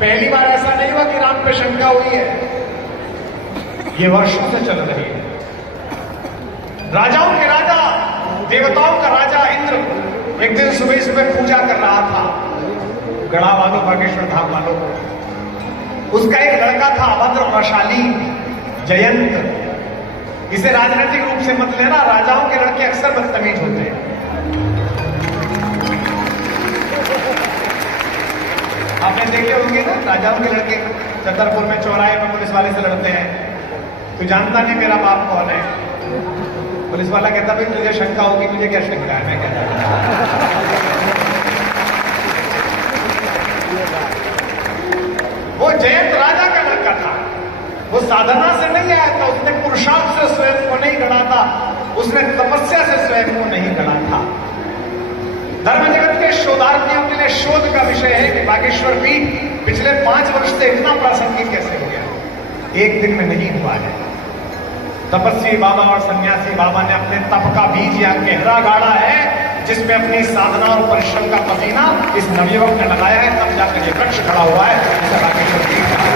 पहली बार ऐसा नहीं हुआ कि राम पे शंका हुई है, ये वर्षों से चल रही है। राजाओं के राजा, देवताओं का राजा इंद्र एक दिन सुबह सुबह पूजा कर रहा था गढ़ा वालों, बागेश्वर धाम वालों को। उसका एक लड़का था अभद्र वशाली जयंत। इसे राजनीतिक रूप से मत लेना, राजाओं के लड़के अक्सर बदतमीज होते हैं। आपने देखे होंगे ना राजाओं के लड़के छतरपुर में चौराहे में पुलिस वाले से लड़ते हैं, तू जानता नहीं मेरा बाप कौन है। पुलिस वाला कहता भाई तुझे शंका होगी, मुझे क्या शंका है, मैं कहता वो जयंत राजा का लड़का था, वो साधना से नहीं आया था, उसने पुरुषार्थ से स्वयं को नहीं गढ़ा था, उसने तपस्या से स्वयं को नहीं गढ़ा था। धर्म जगत के शोधार्थियों के लिए शोध का विषय है कि बागेश्वर पीठ पिछले 5 वर्ष से इतना प्रासंगिक कैसे हो गया, एक दिन में नहीं हुआ है। तपस्वी बाबा और सन्यासी बाबा ने अपने तप का बीज या गहरा गाड़ा है, जिसमें अपनी साधना और परिश्रम का पसीना इस नवयुवक ने लगाया है, तब जाकर ये वृक्ष खड़ा हुआ है जिसे बागेश्वर पीठ कहा है।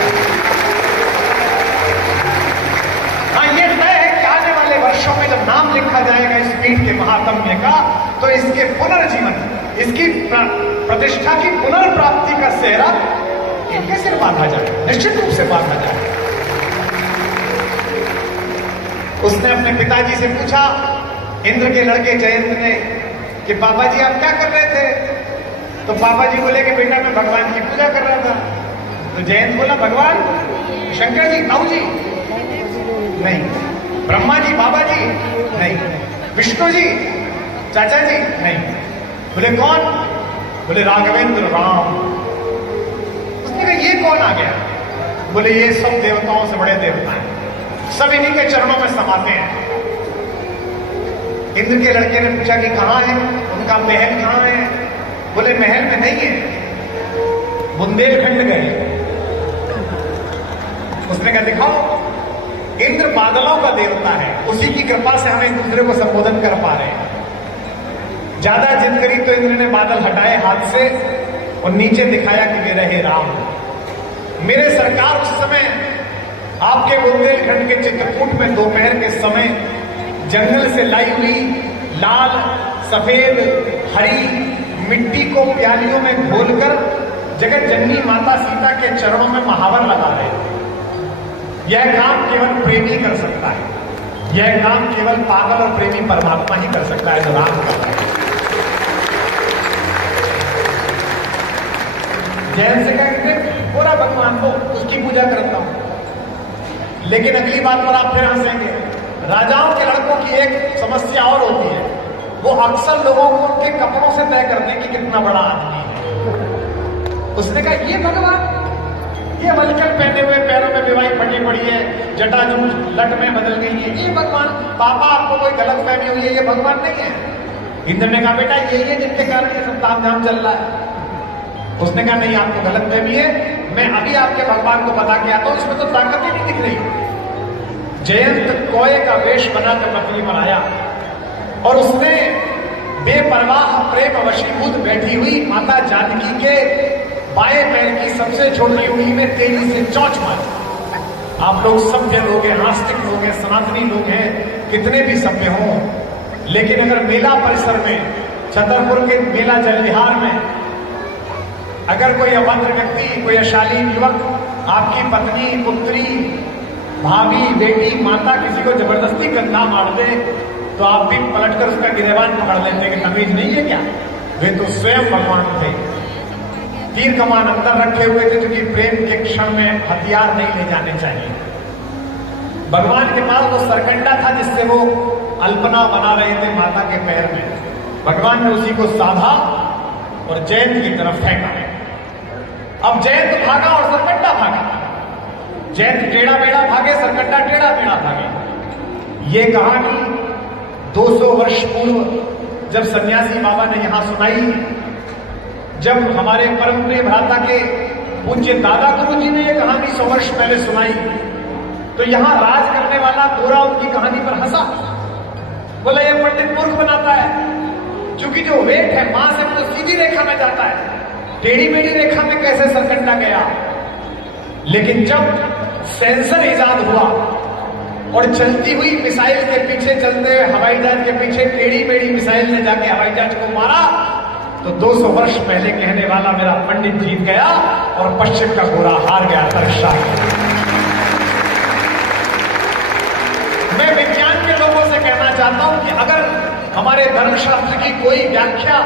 हाँ, ये तय है कि आने वाले वर्षों में जब नाम लिखा जाएगा इस पीठ के महात्म्य का, तो इसके पुनर्जीवन, इसकी प्रतिष्ठा की पुनर्प्राप्ति का सेहरा इनके सिर बांधा जाए, निश्चित रूप से बांधा जाए। उसने अपने पिताजी से पूछा, इंद्र के लड़के जयंत ने, कि पापा जी आप क्या कर रहे थे? तो पापा जी बोले कि बेटा मैं भगवान की पूजा कर रहा था। तो जयंत बोला भगवान? शंकर जी, ताऊ जी? नहीं। ब्रह्मा जी, बाबा जी? नहीं। विष्णु जी, चाचा जी? नहीं। बोले कौन? बोले राघवेंद्र, राम। उसने कहा ये कौन आ गया? बोले ये सब देवताओं से बड़े देवता हैं, सब इन्हीं के चरणों में समाते हैं। इंद्र के लड़के ने पूछा कि कहां है, उनका महल कहां है? बोले महल में नहीं है, बुंदेलखंड गए। उसने कहा दिखाओ। इंद्र बादलों का देवता है, उसी की कृपा से हम एक दूसरे को संबोधन कर पा रहे हैं। ज्यादा जिद करी तो इंद्र ने बादल हटाए हाथ से और नीचे दिखाया कि वे रहे राम। मेरे सरकार उस समय आपके बुंदेलखंड के चित्रकूट में दोपहर के समय जंगल से लाई हुई लाल, सफेद, हरी मिट्टी को प्यालियों में घोलकर जगत जननी माता सीता के चरणों में महावर लगा रहे हैं। यह काम केवल प्रेमी कर सकता है, यह काम केवल पागल और प्रेमी परमात्मा ही कर सकता है जो राम कर रहा है। जैन से कहेंगे पूरा भगवान को उसकी पूजा करता हूं, लेकिन अगली बात पर आप फिर हंसेंगे। राजाओं के लड़कों की एक समस्या और होती है, वो अक्सर लोगों को उनके कपड़ों से तय करते हैं कि कितना बड़ा आदमी है। उसने कहा ये भगवान, ये वलकल पहने हुए, पैरों में बेवाई फटी पड़ी है, जटाजूट लट में बदल गई है, ये भगवान? पापा आपको कोई गलत फहमी हुई है, ये भगवान नहीं है। इंद्र ने कहा बेटा यही जिनके कारण ये सब तामझाम चल रहा है। उसने कहा नहीं, आपको गलत फहमी है, मैं अभी आपके भगवान को बता के आता हूं, इसमें तो ताकत ही नहीं दिख रही। जयंत कोए का वेश बनाकर पत्नी पर आया और उसने बेपरवाह प्रेम वशीभूत बैठी हुई माता जानकी के बाएं पैर की सबसे छोटी उंगली में तेजी से चोंच मारी। आप लोग सभ्य लोग हैं, आस्तिक लोग हैं, सनातनी लोग हैं, कितने भी सभ्य हों, लेकिन अगर मेला परिसर में, छतरपुर के मेला जलविहार में अगर कोई अभद्र व्यक्ति, कोई अशालीन युवक आपकी पत्नी, पुत्री, भाभी, बेटी, माता किसी को जबरदस्ती कंधा मार दे, तो आप भी पलटकर उसका गिरेबान पकड़ लेते कि तमीज नहीं है क्या? वे तो स्वयं भगवान थे, तीर कमान अंदर रखे हुए थे, क्योंकि प्रेम के क्षण में हथियार नहीं ले जाने चाहिए। भगवान के पास वो सरकंडा था जिससे वो अल्पना बना रहे थे माता के पैर में। भगवान ने उसी को साधा और जयंत की तरफ फेंका। अब जयंत भागा और सरकंडा भागा। जयंत टेढ़ा बेड़ा भागे, सरकंडा टेढ़ा बेड़ा भागे। ये कहानी 200 वर्ष पूर्व जब सन्यासी बाबा ने यहां सुनाई, जब हमारे परम प्रिय भ्राता के पूज्य दादा गुरु जी ने यह कहानी 100 वर्ष पहले सुनाई, तो यहां राज करने वाला गोरा उनकी कहानी पर हंसा। बोला ये पंडित मूर्ख बनाता है, क्योंकि जो वेट है मां से तो सीधी रेखा में जाता है, टेढ़ी मेढ़ी रेखा में कैसे सरकंडा गया? लेकिन जब सेंसर इजाद हुआ और चलती हुई मिसाइल के पीछे चलते हुए हवाई जहाज के पीछे टेढ़ी मेढ़ी मिसाइल ने जाके हवाई जहाज को मारा, तो 200 वर्ष पहले कहने वाला मेरा पंडित जीत गया और पश्चिम का घोड़ा हार गया। तर्कशाह मैं विज्ञान के लोगों से कहना चाहता हूं कि अगर हमारे धर्मशास्त्र की कोई व्याख्या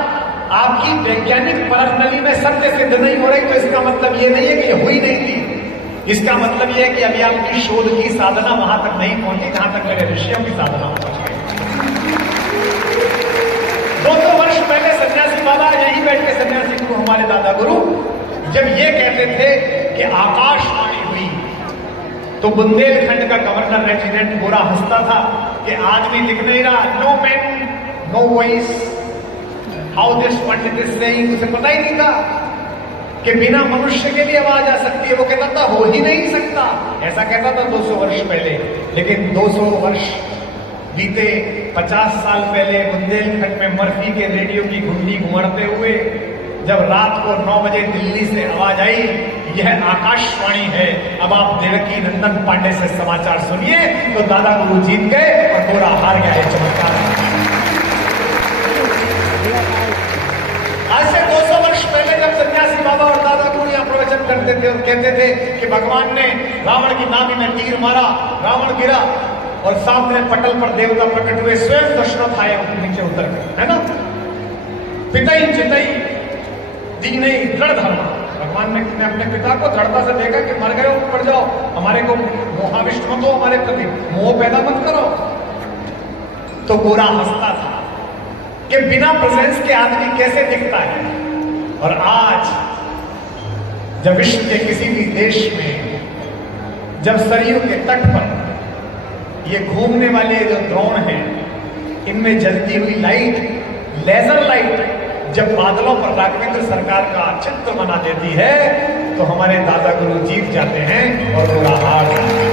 आपकी वैज्ञानिक परखनली में सत्य सिद्ध नहीं हो रही, तो इसका मतलब ये नहीं है कि ये हुई नहीं थी। इसका मतलब यह है कि अभी आपकी शोध की साधना वहां तक नहीं पहुंची जहां तक मेरे ऋषियों की साधना पहुंच गई। 200 वर्ष पहले सन्यासी बाबा यहीं बैठ के सन्यासी गुरु हमारे दादा गुरु जब ये कहते थे कि आकाशवाणी हुई, तो बुंदेलखंड का गवर्नर रेजिडेंट गोरा हंसता था कि आदमी दिख नहीं रहा, no man no voice, how this pandit is saying. उसे पता ही नहीं था कि बिना मनुष्य के लिए आवाज आ सकती है। वो कहता था हो ही नहीं सकता, ऐसा कहता था 200 वर्ष पहले। लेकिन 200 वर्ष बीते, 50 साल पहले बुंदेलखंड में मर्फी के रेडियो की घुंडी घुमड़ते हुए जब रात को 9 बजे दिल्ली से आवाज आई, यह आकाशवाणी है, अब आप देवकी नंदन पांडे से समाचार सुनिए, तो दादा गुरु जीत गए और गोरा हार गया। है चमत्कार। आज से 200 वर्ष पहले जब सन्यासी बाबा और दादा गुरु यहाँ प्रवचन करते थे और कहते थे कि भगवान ने रावण की नाभि में तीर मारा, रावण गिरा और सामने पटल पर देवता प्रकट हुए, स्वयं दशरथ आए नीचे उतर गए, है ना। पितई चितई दीने दृढ़ धर्म, भगवान ने अपने पिता को दृढ़ता से देखा कि मर गए ऊपर जाओ, हमारे को मोहाविष्ट मत हो, हमारे प्रति मोह पैदा मत करो। तो गोरा हंसता था कि बिना प्रेजेंस के आदमी कैसे दिखता है। और आज जब विश्व के किसी भी देश में जब सरयू के तट पर ये घूमने वाले जो ड्रोन हैं, इनमें जलती हुई लाइट, लेजर लाइट जब बादलों पर राघवेंद्र सरकार का चित्र बना देती है, तो हमारे दादा गुरु जीत जाते हैं और गोरा हार जाते हैं।